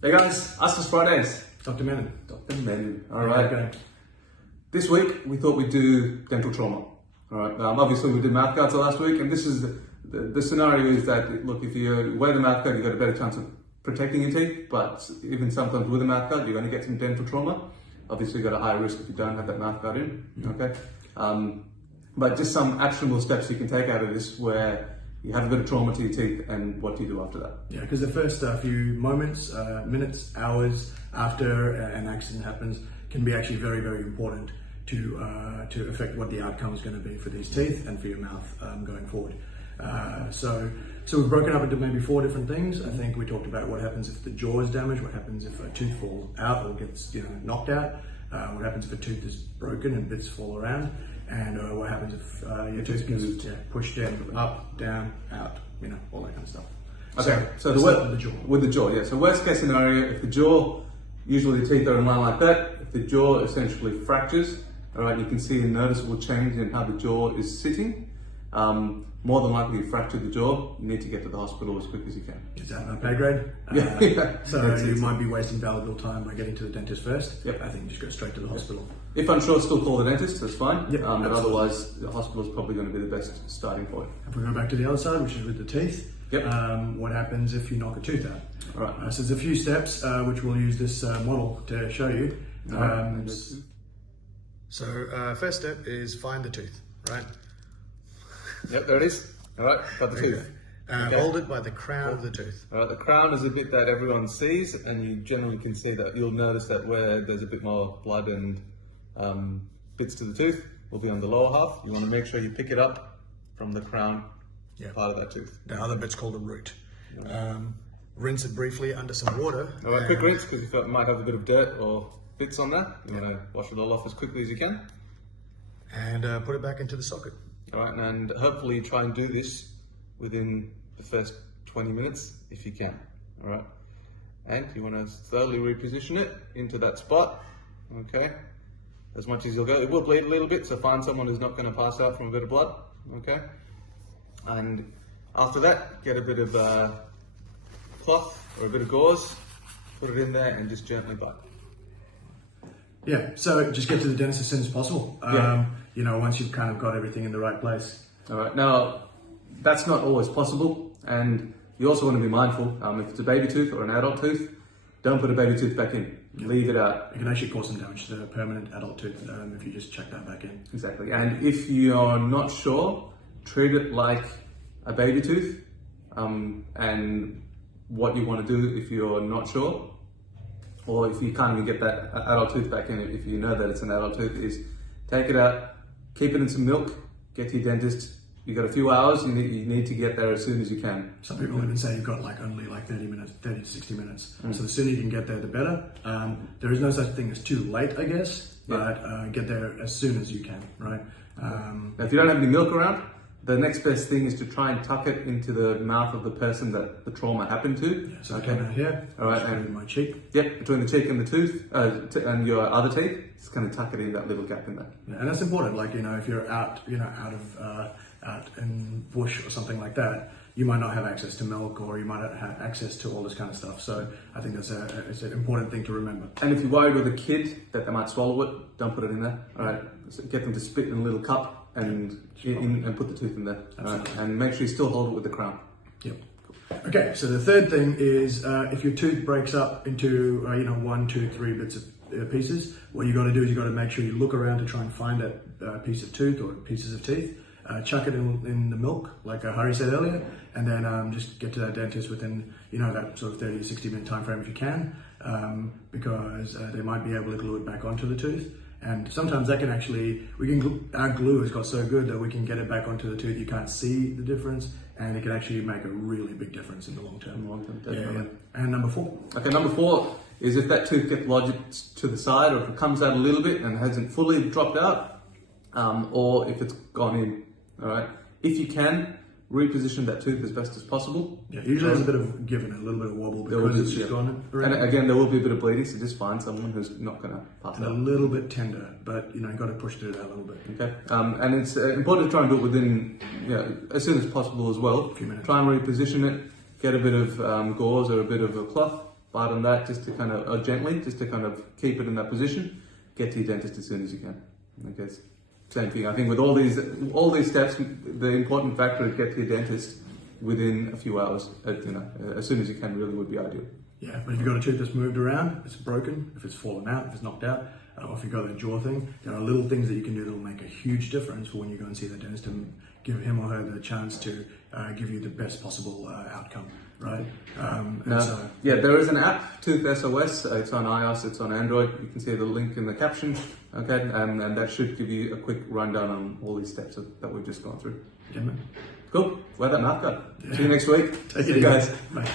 Hey guys, Us Fridays. Dr. Menon. Dr. Menon. All right. Okay. This week we thought we'd do dental trauma. All right. Obviously we did mouth guards last week, and this is the scenario is that look, if you wear the mouth guard, you've got a better chance of protecting your teeth. But even sometimes with a mouth guard, you're going to get some dental trauma. Obviously, you've got a higher risk if you don't have that mouth guard in. Okay. But just some actionable steps you can take out of this where you have a bit of trauma to your teeth, and what do you do after that? Yeah, because the first few moments, minutes, hours after an accident happens can be actually very, very important to affect what the outcome is going to be for these teeth and for your mouth going forward. So we've broken up into maybe 4 different things. I think we talked about what happens if the jaw is damaged, what happens if a tooth falls out or gets knocked out, what happens if a tooth is broken and bits fall around, and what happens if your tooth gets pushed in, up, down, out, all that kind of stuff. Okay, so with the jaw. With the jaw, yeah. So worst case scenario, if the jaw, usually the teeth are in line like that, if the jaw essentially fractures, all right, you can see a noticeable change in how the jaw is sitting. More than likely you fractured the jaw, you need to get to the hospital as quick as you can. Is that a pay grade? Yeah. So you might be wasting valuable time by getting to the dentist first. Yep. I think just go straight to the hospital. If unsure, still call the dentist, that's fine. Yep, but otherwise, the hospital is probably going to be the best starting point. If we go back to the other side, which is with the teeth, Yep. What happens if you knock a tooth out? All right. So there's a few steps which we'll use this model to show you. So first step is find the tooth, right? Yep, there it is. All right, got the tooth. Okay. Hold it by the crown of the tooth. All right, the crown is a bit that everyone sees, and you generally can see that. You'll notice that where there's a bit more blood and bits to the tooth will be on the lower half. You want to make sure you pick it up from the crown part of that tooth. The other bit's called a root. Rinse it briefly under some water. All right, quick rinse, because it might have a bit of dirt or bits on that. You want to wash it all off as quickly as you can. And put it back into the socket. All right, and hopefully try and do this within the first 20 minutes if you can. All right, and you want to slowly reposition it into that spot. Okay, as much as you'll go. It will bleed a little bit, so find someone who's not going to pass out from a bit of blood. Okay, and after that, get a bit of cloth or a bit of gauze, put it in there, and just gently bite. Yeah, so just get to the dentist as soon as possible. Once you've kind of got everything in the right place. All right, now that's not always possible, and you also want to be mindful. If it's a baby tooth or an adult tooth, don't put a baby tooth back in. Leave it out. It can actually cause some damage to the permanent adult tooth if you just check that back in. Exactly, and if you're not sure, treat it like a baby tooth. And what you want to do if you're not sure, or if you can't even get that adult tooth back in, if you know that it's an adult tooth, is take it out, keep it in some milk, get to your dentist. You've got a few hours, you need to get there as soon as you can. Some people even say you've got only 30 minutes, 30 to 60 minutes. So the sooner you can get there, the better. There is no such thing as too late, I guess, but get there as soon as you can, right? Now, if you don't have any milk around, the next best thing is to try and tuck it into the mouth of the person that the trauma happened to. Yeah, so I came out here, all right, and in my cheek. Yep, between the cheek and the tooth, and your other teeth, just kind of tuck it in that little gap in there. Yeah, and that's important. If you're out in bush or something like that, you might not have access to milk, or you might not have access to all this kind of stuff. So I think that's it's an important thing to remember. And if you're worried with a kid that they might swallow it, don't put it in there. All right, so get them to spit in a little cup and put the tooth in there. Right? And make sure you still hold it with the crown. Yep. Okay, so the third thing is if your tooth breaks up into 1, 2, 3 bits of pieces, what you got to do is you got to make sure you look around to try and find that piece of tooth or pieces of teeth. Chuck it in the milk, like Hari said earlier, and then just get to that dentist within that sort of 30 to 60 minute time frame if you can, because they might be able to glue it back onto the tooth. And sometimes that can actually, our glue has got so good that we can get it back onto the tooth. You can't see the difference, and it can actually make a really big difference in the long term. Definitely. And number 4. Okay, number 4 is if that tooth gets lodged to the side, or if it comes out a little bit and hasn't fully dropped out, or if it's gone in. All right, if you can, reposition that tooth as best as possible. Yeah, usually there's a bit of give, a little bit of wobble because it's just gone around. And again, there will be a bit of bleeding, so just find someone who's not going to pass and out. a little bit tender, but you got to push through that a little bit. Okay, and it's important to try and do it within, as soon as possible as well. A few minutes. Try and reposition it, get a bit of gauze or a bit of a cloth, bite on that just to kind of, or gently, just to kind of keep it in that position. Get to your dentist as soon as you can. Okay, same thing. I think with all these steps, the important factor is get to your dentist within a few hours. As soon as you can, really would be ideal. Yeah, but if you've got a tooth that's moved around, if it's broken, if it's fallen out, if it's knocked out, or if you've got a jaw thing, there are little things that you can do that will make a huge difference for when you go and see the dentist and give him or her the chance to give you the best possible outcome, right? Yeah, there is an app, Tooth SOS. It's on iOS, it's on Android. You can see the link in the caption, okay? And that should give you a quick rundown on all these steps that we've just gone through. Yeah, man. Cool. Wear that mouth guard. See you next week. Take See it you easy. guys. Bye.